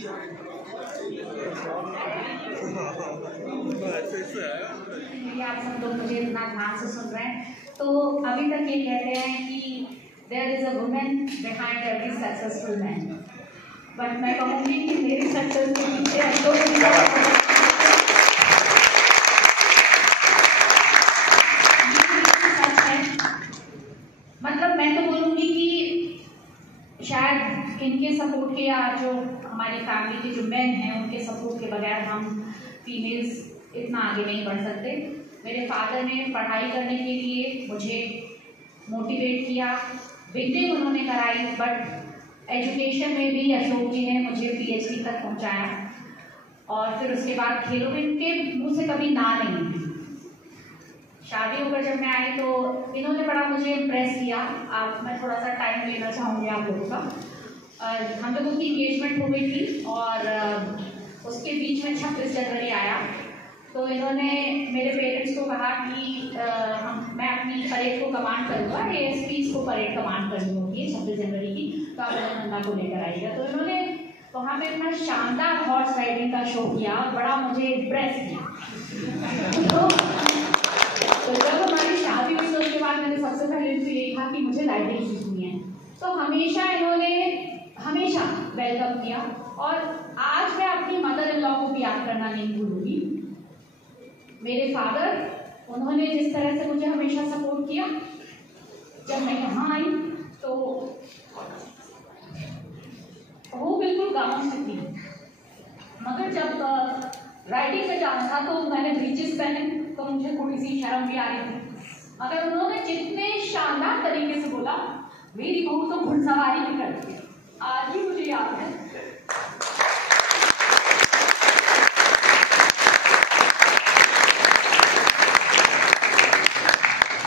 आप सब लोग मुझे इतना ध्यान से सुन रहे हैं। तो अभी तक ये कहते हैं कि there is a women behind every successful man, but मैं कहूँगी कि मेरी सक्सेस के पीछे अशोक जी का सच है। मतलब मैं तो बोलूँगी कि शायद इनके सपोर्ट के या जो हमारी फैमिली के जो मेन हैं उनके सपोर्ट के बगैर हम फीमेल्स इतना आगे नहीं बढ़ सकते। मेरे फादर ने पढ़ाई करने के लिए मुझे मोटिवेट किया, बीटेक उन्होंने कराई, बट एजुकेशन में भी अशोक जी ने मुझे पीएचडी तक पहुंचाया। और फिर उसके बाद खेलों में इनके मुँह से कभी ना नहीं थी। शादी होकर जब मैं आई तो इन्होंने बड़ा मुझे इम्प्रेस किया। आप मैं थोड़ा सा टाइम लेना चाहूँगी आप लोगों का। हम लोगों की इंगेजमेंट हो गई थी और उसके बीच में 26 जनवरी आया तो इन्होंने मेरे पेरेंट्स को कहा कि मैं अपनी परेड को कमांड करूँगा, एएसपी इसको परेड कमांड करनी होगी 26 जनवरी की, तो आप नंदा को लेकर आइएगा। तो इन्होंने वहाँ पे इतना शानदार हॉर्स राइडिंग का शो किया, बड़ा मुझे इम्प्रेस किया। तो जब हमारी शादी हुई तो उसके बाद मैंने सबसे पहले इनसे यही कहा कि मुझे राइडिंग सीखनी है। तो हमेशा इन्होंने हमेशा वेलकम किया और आज मैं अपनी मदर इन लॉ को भी याद करना नहीं भूलूंगी। मेरे फादर, उन्होंने जिस तरह से मुझे हमेशा सपोर्ट किया। जब मैं यहाँ आई तो वो बिल्कुल गाँव से थी, मगर जब राइडिंग में जाना था तो मैंने ब्रीचेस पहने तो मुझे थोड़ी सी शर्म भी आ रही थी, मगर उन्होंने जितने शानदार तरीके से बोला मेरी बहू तो घुड़सवारी भी करती है, आज भी मुझे याद है।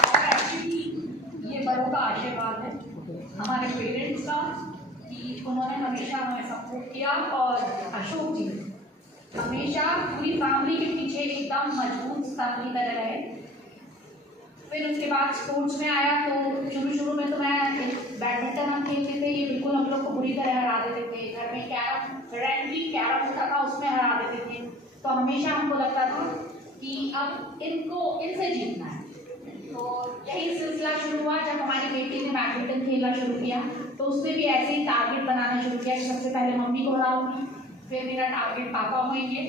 और एक्चुअली ये बड़ों का आशीर्वाद है हमारे पेरेंट्स का कि उन्होंने हमेशा हमें सपोर्ट किया। और अशोक जी हमेशा पूरी फैमिली के पीछे एकदम मजबूत स्तंभ की तरह रहे। फिर उसके बाद स्पोर्ट्स में आया तो शुरू में तो मैं बैडमिंटन हम खेलते थे, ये बिल्कुल हम लोग को बुरी तरह हरा देते थे। घर में कैरम होता था उसमें हरा देते थे। तो हमेशा हमको लगता था कि अब इनसे जीतना है। तो यही सिलसिला शुरू हुआ जब हमारी बेटी ने बैडमिंटन खेलना शुरू किया तो उसने भी ऐसे ही टारगेट बनाना शुरू किया कि सबसे पहले मम्मी को हराऊंगी, फिर मेरा टारगेट पापा होंगे।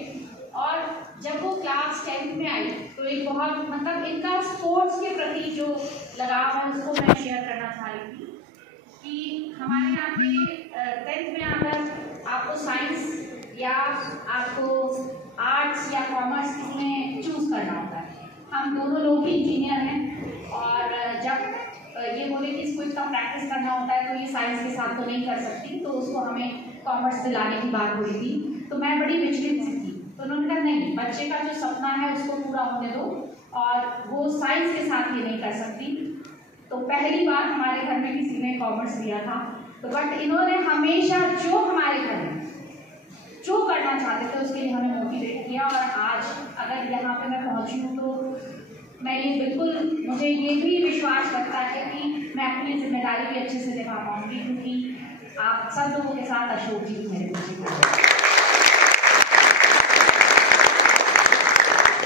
और जब वो क्लास 10th में आई तो एक बहुत मतलब इनका स्पोर्ट्स के प्रति जो लगाव है उसको मैं शेयर करना चाह रही थी कि हमारे यहाँ पे 10th में अगर आपको साइंस या आपको आर्ट्स या कॉमर्स इसमें चूज करना होता है। हम दोनों लोग ही इंजीनियर हैं और जब ये बोले कि इसको इतना प्रैक्टिस करना होता है तो ये साइंस के साथ तो नहीं कर सकती, तो उसको हमें कॉमर्स दिलाने की बात हुई थी। तो मैं बड़ी विचलित थी, तो उन्होंने कहा नहीं, बच्चे का जो सपना है उसको पूरा होने दो और वो साइंस के साथ ये नहीं कर सकती। तो पहली बार हमारे घर में किसी ने कॉमर्स दिया था। तो बट इन्होंने हमेशा जो हमारे घर में जो करना चाहते थे उसके लिए हमें मोटिवेट किया। और आज अगर यहाँ पे मैं पहुँची हूँ तो मैं ये बिल्कुल मुझे ये भी विश्वास रखता है कि मैं अपनी जिम्मेदारी भी अच्छे से निभा पाऊँगी, क्योंकि आप सब लोगों के साथ अशोक जी मेरे पीछे।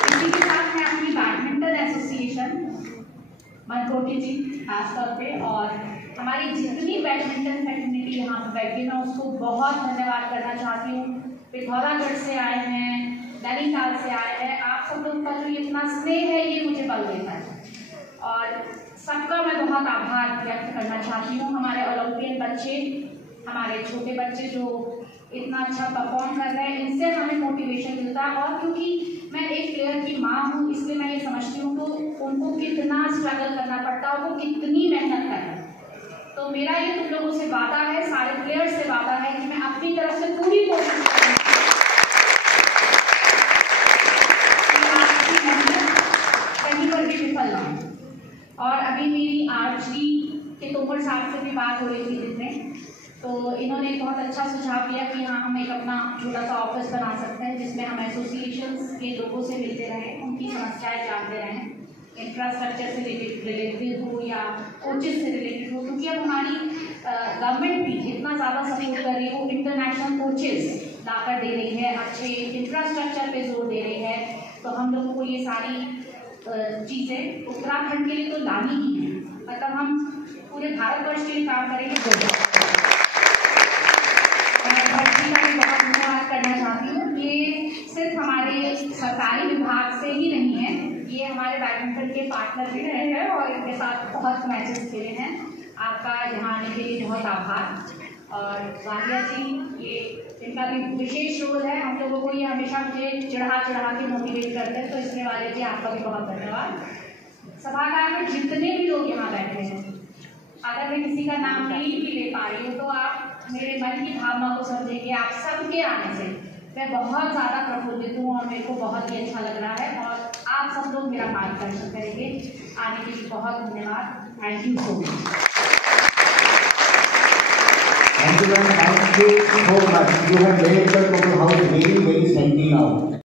इसी के साथ मैं अपनी बैडमिंटन एसोसिएशन मनकोटी जी खासतौर पे और हमारी जितनी बैडमिंटन फैटर्निटी यहाँ पे बैठी है उसको बहुत धन्यवाद करना चाहती हूँ। पिथौरागढ़ से आए हैं, नैनीताल से आए हैं, आप सब लोग का जो इतना स्नेह है ये मुझे बल देता है और सबका मैं बहुत आभार व्यक्त करना चाहती हूँ। हमारे ओलंपियन बच्चे, हमारे छोटे बच्चे जो इतना अच्छा परफॉर्म कर रहे हैं, इनसे हमें मोटिवेशन मिलता है। और क्योंकि मैं एक प्लेयर की माँ हूँ इसलिए मैं ये समझती हूँ तो उनको कितना स्ट्रगल करना पड़ता है और वो कितनी मेहनत कर रहे हैं। तो मेरा ये तुम लोगों से वादा है, सारे प्लेयर्स से वादा है कि मैं अपनी तरफ से पूरी कोशिश करूँगी कहीं पर भी विफल ना हो। और अभी मेरी आर्चरी के तोमर साहब से भी बात हो रही थी जिसमें, तो इन्होंने एक बहुत अच्छा सुझाव दिया कि हाँ हम एक अपना छोटा सा ऑफिस बना सकते हैं जिसमें हम एसोसिएशंस के लोगों से मिलते रहें, उनकी समस्याएं जानते रहें, इंफ्रास्ट्रक्चर से रिलेटेड हो या कोचेस से रिलेटेड हो। क्योंकि अब हमारी गवर्नमेंट भी इतना ज़्यादा सपोर्ट कर रही है, वो इंटरनेशनल कोचेस लाकर दे रही है, अच्छे इंफ्रास्ट्रक्चर पे जोर दे रही है। तो हम लोगों को ये सारी चीज़ें उत्तराखंड के लिए तो लानी ही है, मतलब हम पूरे भारतवर्ष के लिए काम करेंगे। मैं भट्टी का भी बहुत धन्यवाद करना चाहती हूँ। ये सिर्फ हमारे सरकारी विभाग से ही नहीं है, ये हमारे बैडमिंटन के पार्टनर भी रहे हैं और इनके साथ बहुत मैचेस खेले हैं। आपका यहाँ आने के लिए बहुत आभार। और वालिया जी, ये इनका भी विशेष रोल है, हम लोगों को ये हमेशा मुझे चढ़ा के मोटिवेट करते हैं, तो इसलिए वालिया जी आपका भी बहुत धन्यवाद। सभागार में जितने भी लोग यहाँ बैठे हैं, अगर मैं किसी का नाम नहीं भी ले पा रही हूँ तो आप मेरे मन की भावना को समझेंगे। आप सबके आने से मैं बहुत ज़्यादा प्रफुल्लित हूँ और मेरे को बहुत ही अच्छा लग रहा है और आप सब लोग मेरा मार्गदर्शन करेंगे। आने के लिए बहुत धन्यवाद। Thank you so much. Thank you so much. You have made the House very